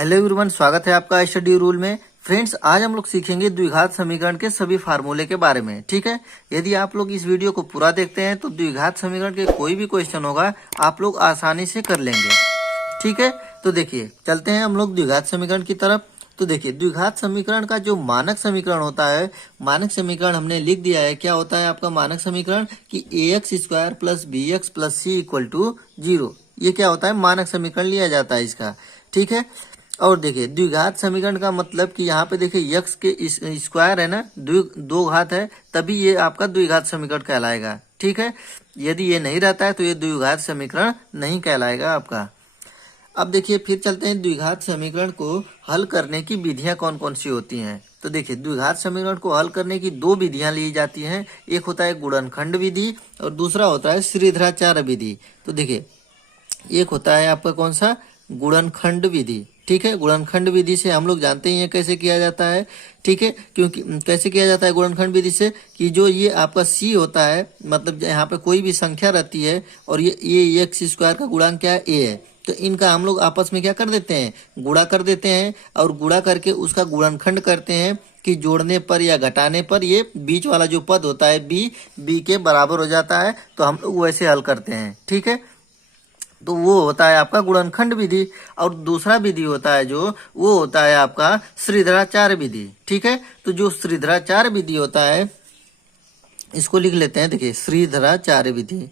Hello everyone, स्वागत है आपका स्टडी रूल में। फ्रेंड्स, आज हम लोग सीखेंगे द्विघात समीकरण के सभी फार्मूले के बारे में। ठीक है, यदि आप लोग इस वीडियो को पूरा देखते हैं तो द्विघात समीकरण के कोई भी क्वेश्चन होगा आप लोग आसानी से कर लेंगे। ठीक है, तो देखिए चलते हैं हम लोग द्विघात समीकरण की तरफ। तो देखिए, द्विघात समीकरण का जो मानक समीकरण होता है, मानक समीकरण हमने लिख दिया है। क्या होता है आपका मानक समीकरण कि ax² plus bx plus c equal to 0। ये क्या होता है, मानक समीकरण लिया जाता है इसका। ठीक है, और देखिए द्विघात समीकरण का मतलब कि यहाँ पे देखिए यक्स के स्क्वायर है ना, दो घात है, तभी ये आपका द्विघात समीकरण कहलाएगा। ठीक है, यदि ये नहीं रहता है तो ये द्विघात समीकरण नहीं कहलाएगा आपका। अब देखिए फिर चलते हैं, द्विघात समीकरण को हल करने की विधियां कौन कौन सी होती हैं। तो देखिए द्विघात समीकरण को हल करने की दो विधियां ली जाती हैं। एक होता है गुणनखंड विधि और दूसरा होता है श्रीधराचार्य विधि। तो देखिए एक होता है आपका कौन सा, गुणनखंड विधि। ठीक है, गुणनखंड विधि से हम लोग जानते हैं कैसे किया जाता है। ठीक है, क्योंकि कैसे किया जाता है गुणनखंड विधि से कि जो ये आपका c होता है, मतलब यहाँ पे कोई भी संख्या रहती है और ये x² का गुणांक क्या है, a है, तो इनका हम लोग आपस में क्या कर देते हैं, गुणा कर देते हैं और गुणा करके उसका गुणनखंड करते हैं कि जोड़ने पर या घटाने पर ये बीच वाला जो पद होता है b के बराबर हो जाता है। तो हम लोग वैसे हल करते हैं। ठीक है, तो वो होता है आपका गुणनखंड विधि। और दूसरा विधि होता है जो, वो होता है आपका श्रीधराचार्य विधि। ठीक है, तो जो श्रीधराचार्य विधि होता है इसको लिख लेते हैं। देखिए श्रीधराचार्य विधि,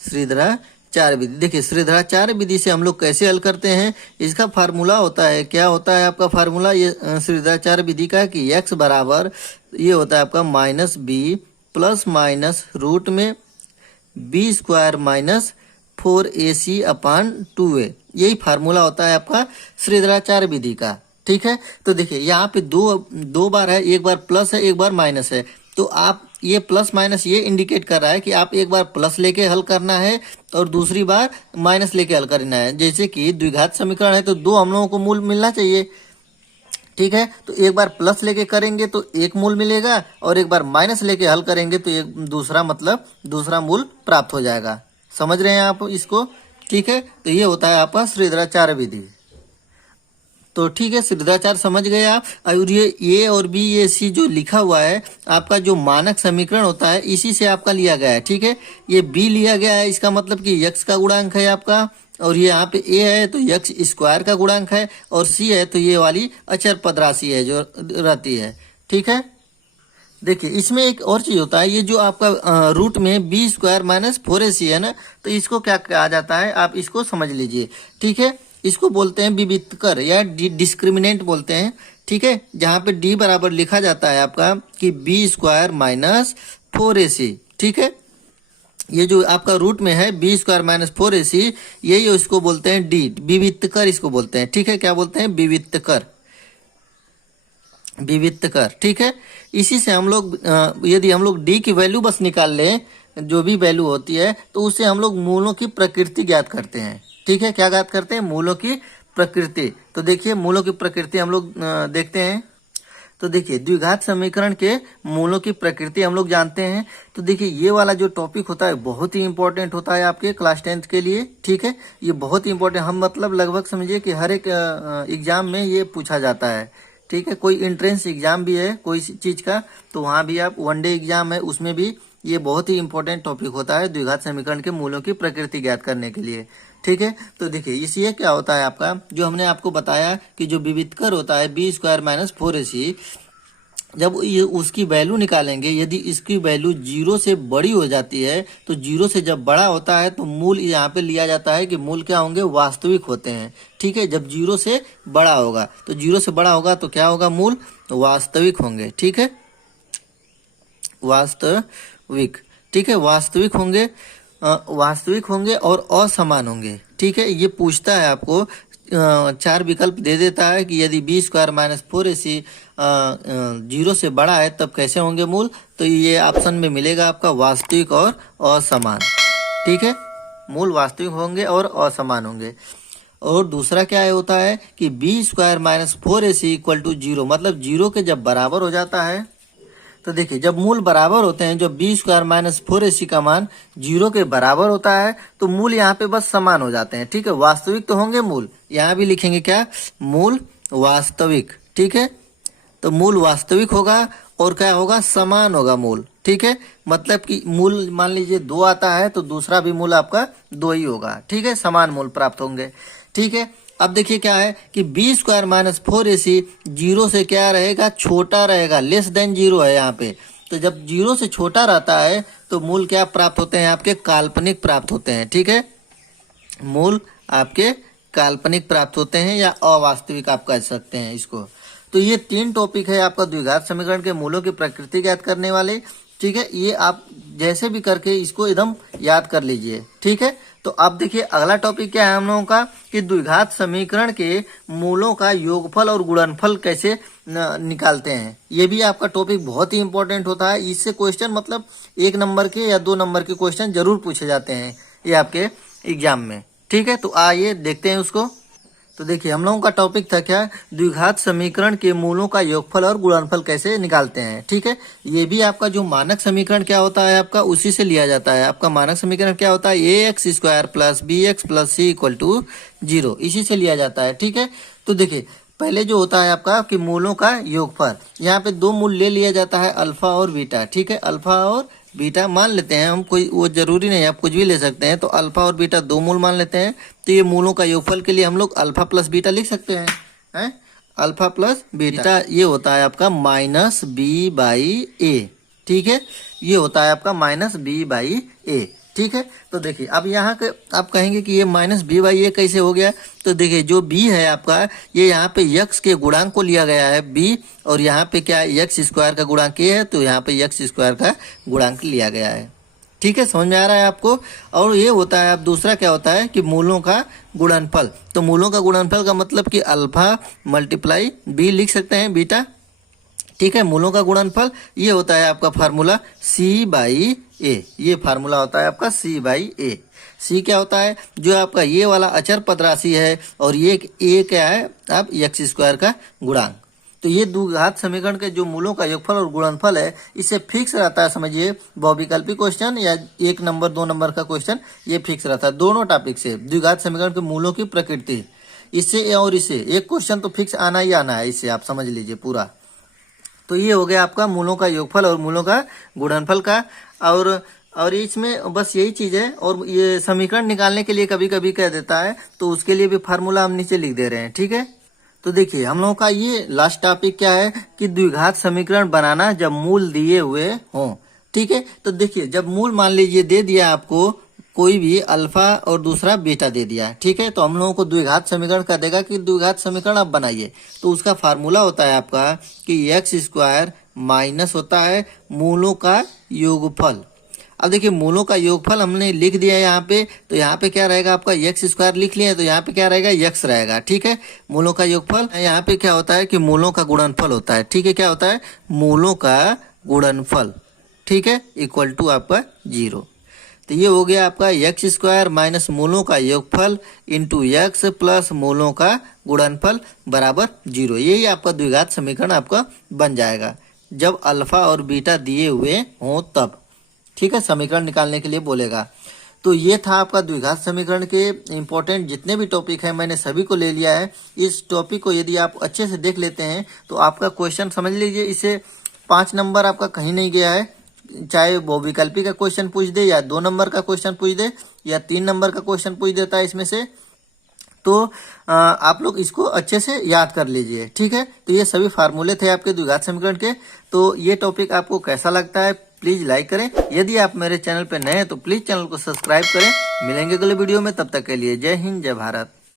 श्रीधराचार्य विधि। देखिए श्रीधराचार्य विधि से हम लोग कैसे हल करते हैं, इसका फार्मूला होता है, क्या होता है आपका फार्मूला ये श्रीधराचार्य विधि का कि x बराबर ये होता है आपका -b प्लस माइनस रूट में b² माइनस 4ac अपान 2a। यही फार्मूला होता है आपका श्रीधराचार्य विधि का। ठीक है, तो देखिए यहाँ पे दो बार है, एक बार प्लस है एक बार माइनस है। तो आप ये प्लस माइनस ये इंडिकेट कर रहा है कि आप एक बार प्लस लेके हल करना है और दूसरी बार माइनस लेके हल करना है। जैसे कि द्विघात समीकरण है तो दो हम लोगों को मूल मिलना चाहिए। ठीक है, तो एक बार प्लस लेके करेंगे तो एक मूल मिलेगा और एक बार माइनस लेके हल करेंगे तो एक दूसरा मूल प्राप्त हो जाएगा। समझ रहे हैं आप इसको। ठीक है, तो ये होता है आपका श्रीधराचार्य विधि। तो ठीक है, श्रीधराचार्य समझ गए आप। और ये और बी ये सी जो लिखा हुआ है आपका जो मानक समीकरण होता है इसी से आपका लिया गया है। ठीक है, ये बी लिया गया है, इसका मतलब कि यक्स का गुणांक है आपका, और ये यहाँ पे ए है तो x² का गुणांक है, और सी है तो ये वाली अचर पद राशि है जो रहती है। ठीक है, देखिए इसमें एक और चीज होता है, ये जो आपका रूट में b² माइनस 4ac है ना, तो इसको क्या कहा जाता है आप इसको समझ लीजिए। ठीक है, इसको बोलते हैं विविक्तकर या डिस्क्रिमिनेंट बोलते हैं। ठीक है, जहाँ पे d बराबर लिखा जाता है आपका कि b² माइनस 4ac। ठीक है, ये जो आपका रूट में है b² माइनस 4ac, यही इसको बोलते हैं डी, विविक्तकर इसको बोलते हैं। ठीक है, क्या बोलते हैं, विविक्तकर, विविक्तकर। ठीक है, इसी से हम लोग यदि हम लोग डी की वैल्यू बस निकाल लें, जो भी वैल्यू होती है, तो उससे हम लोग मूलों की प्रकृति ज्ञात करते हैं। ठीक है, क्या ज्ञात करते हैं, मूलों की प्रकृति। तो देखिए मूलों की प्रकृति हम लोग देखते हैं। तो देखिए द्विघात समीकरण के मूलों की प्रकृति हम लोग जानते हैं। तो देखिए ये वाला जो टॉपिक होता है बहुत ही इंपॉर्टेंट होता है आपके क्लास 10th के लिए। ठीक है, ये बहुत ही इंपॉर्टेंट, हम मतलब लगभग समझिए कि हर एक एग्जाम में ये पूछा जाता है। ठीक है, कोई एंट्रेंस एग्जाम भी है कोई चीज का, तो वहाँ भी आप वनडे एग्जाम है उसमें भी ये बहुत ही इंपॉर्टेंट टॉपिक होता है द्विघात समीकरण के मूलों की प्रकृति ज्ञात करने के लिए। ठीक है, तो देखिए इसलिए क्या होता है आपका, जो हमने आपको बताया कि जो विविक्तकर होता है b² माइनस 4ac, जब ये उसकी वैल्यू निकालेंगे, यदि इसकी वैल्यू 0 से बड़ी हो जाती है, तो 0 से जब बड़ा होता है तो मूल यहाँ पे लिया जाता है कि मूल क्या होंगे, वास्तविक होते हैं। ठीक है, जब 0 से बड़ा होगा तो 0 से बड़ा होगा तो क्या होगा, मूल वास्तविक होंगे। ठीक है, वास्तविक। ठीक है, वास्तविक होंगे और असमान होंगे। ठीक है, ये पूछता है आपको, 4 विकल्प दे देता है कि यदि b² माइनस 4ac 0 से बड़ा है तब कैसे होंगे मूल, तो ये ऑप्शन में मिलेगा आपका वास्तविक और असमान। ठीक है, मूल वास्तविक होंगे और असमान होंगे। और दूसरा क्या होता है कि b² minus 4ac equal to 0, मतलब 0 के जब बराबर हो जाता है, तो देखिए जब मूल बराबर होते हैं, जो बी स्क्वायर माइनस 4ac का मान 0 के बराबर होता है तो मूल यहाँ पे बस समान हो जाते हैं। ठीक है, वास्तविक तो होंगे मूल, यहाँ भी लिखेंगे क्या, मूल वास्तविक। ठीक है, तो मूल वास्तविक होगा और क्या होगा, समान होगा मूल। ठीक है, मतलब कि मूल मान लीजिए 2 आता है तो दूसरा भी मूल आपका 2 ही होगा। ठीक है, समान मूल प्राप्त होंगे। ठीक है, अब देखिए क्या है कि बी स्क्वायर माइनस 4ac 0 से क्या रहेगा, छोटा रहेगा, लेस देन 0 है यहाँ पे। तो जब 0 से छोटा रहता है तो मूल क्या प्राप्त होते हैं, आपके काल्पनिक प्राप्त होते हैं। ठीक है, मूल आपके काल्पनिक प्राप्त होते हैं या अवास्तविक आप कह सकते हैं इसको। तो ये 3 टॉपिक है आपका द्विघात समीकरण के मूलों की प्रकृति ज्ञात करने वाले। ठीक है, ये आप जैसे भी करके इसको एकदम याद कर लीजिए। ठीक है, तो अब देखिए अगला टॉपिक क्या है हम लोगों का, कि द्विघात समीकरण के मूलों का योगफल और गुणनफल कैसे निकालते हैं। ये भी आपका टॉपिक बहुत ही इंपॉर्टेंट होता है। इससे क्वेश्चन मतलब 1 नंबर के या 2 नंबर के क्वेश्चन जरूर पूछे जाते हैं ये आपके एग्जाम में। ठीक है, तो आइए देखते हैं उसको। तो देखिए हम लोगों का टॉपिक था क्या, द्विघात समीकरण के मूलों का योगफल और गुणनफल कैसे निकालते हैं। ठीक है, ये भी आपका जो मानक समीकरण क्या होता है आपका, उसी से लिया जाता है। आपका मानक समीकरण क्या होता है, ax square plus bx plus c equal to 0, इसी से लिया जाता है। ठीक है, तो देखिए पहले जो होता है आपका कि मूलों का योगफल, यहाँ पे 2 मूल ले लिया जाता है, अल्फा और बीटा। ठीक है, अल्फा और बीटा मान लेते हैं हम, कोई वो जरूरी नहीं है, आप कुछ भी ले सकते हैं। तो अल्फा और बीटा 2 मूल मान लेते हैं। तो ये मूलों का योगफल के लिए हम लोग अल्फा प्लस बीटा लिख सकते हैं, अल्फा प्लस बीटा ये होता है आपका माइनस बी बाई ए। ठीक है, ये होता है आपका माइनस बी बाई ए। ठीक है, तो देखिए अब यहाँ के आप कहेंगे कि ये माइनस बी बाई ए कैसे हो गया। तो देखिए जो बी है आपका, ये यहाँ पे यक्स के गुणांक को लिया गया है बी, और यहाँ पे क्या है, यक्स स्क्वायर का गुणांक ए है, तो यहाँ पे यक्स स्क्वायर का गुणांक लिया गया है। ठीक है, समझ में आ रहा है आपको। और ये होता है अब दूसरा क्या होता है कि मूलों का गुणनफल। तो मूलों का गुणनफल का मतलब कि अल्फा मल्टीप्लाई बी लिख सकते हैं बीटा। ठीक है, मूलों का गुणनफल ये होता है आपका फार्मूला c बाई ए, ये फार्मूला होता है आपका c बाई ए। c क्या होता है, जो आपका ये वाला अचर पद राशि है, और ये a क्या है, आप एक्स स्क्वायर का गुणांक। तो ये द्विघात समीकरण के जो मूलों का योगफल और गुणनफल है, इससे फिक्स रहता है। समझिए बहुविकल्पी क्वेश्चन या 1 नंबर 2 नंबर का क्वेश्चन, ये फिक्स रहता है दोनों टॉपिक से। द्विघात समीकरण के मूलों की प्रकृति, इससे और इससे एक क्वेश्चन तो फिक्स आना ही आना है, इससे आप समझ लीजिए पूरा। तो ये हो गया आपका मूलों का योगफल और मूलों का गुणनफल का। और इसमें बस यही चीज है। और ये समीकरण निकालने के लिए कभी कभी कह देता है, तो उसके लिए भी फार्मूला हम नीचे लिख दे रहे हैं। ठीक है, तो देखिए हम लोगों का ये लास्ट टॉपिक क्या है कि द्विघात समीकरण बनाना जब मूल दिए हुए हों। ठीक है, तो देखिए जब मूल मान लीजिए दे दिया आपको कोई भी अल्फा और दूसरा बीटा दे दिया है। ठीक है, तो हम लोगों को द्विघात समीकरण का देगा कि द्विघात समीकरण आप बनाइए। तो उसका फार्मूला होता है आपका कि एक्स स्क्वायर माइनस होता है मूलों का योगफल। अब देखिए मूलों का योगफल हमने लिख दिया है यहाँ पे, तो यहाँ पे क्या रहेगा आपका, एक्स स्क्वायर लिख लिया है, तो यहाँ पे क्या रहेगा, एक्स रहेगा। ठीक है, मूलों का योगफल यहाँ पे क्या होता है कि मूलों का गुणनफल होता है। ठीक है, क्या होता है, मूलों का गुणनफल। ठीक है, इक्वल टू आपका 0। तो ये हो गया आपका एक्स स्क्वायर माइनस मूलों का योगफल इंटू एक्स प्लस मूलों का गुणनफल बराबर 0। यही आपका द्विघात समीकरण आपका बन जाएगा जब अल्फा और बीटा दिए हुए हों तब। ठीक है, समीकरण निकालने के लिए बोलेगा। तो ये था आपका द्विघात समीकरण के इंपॉर्टेंट जितने भी टॉपिक हैं, मैंने सभी को ले लिया है। इस टॉपिक को यदि आप अच्छे से देख लेते हैं तो आपका क्वेश्चन समझ लीजिए इससे 5 नंबर आपका कहीं नहीं गया है। चाहे बहुविकल्पी का क्वेश्चन पूछ दे, या 2 नंबर का क्वेश्चन पूछ दे, या 3 नंबर का क्वेश्चन पूछ देता है इसमें से, तो आप लोग इसको अच्छे से याद कर लीजिए। ठीक है, तो ये सभी फार्मूले थे आपके द्विघात समीकरण के। तो ये टॉपिक आपको कैसा लगता है प्लीज लाइक करें। यदि आप मेरे चैनल पे नए हैं तो प्लीज चैनल को सब्सक्राइब करें। मिलेंगे अगले वीडियो में, तब तक के लिए जय हिंद जय भारत।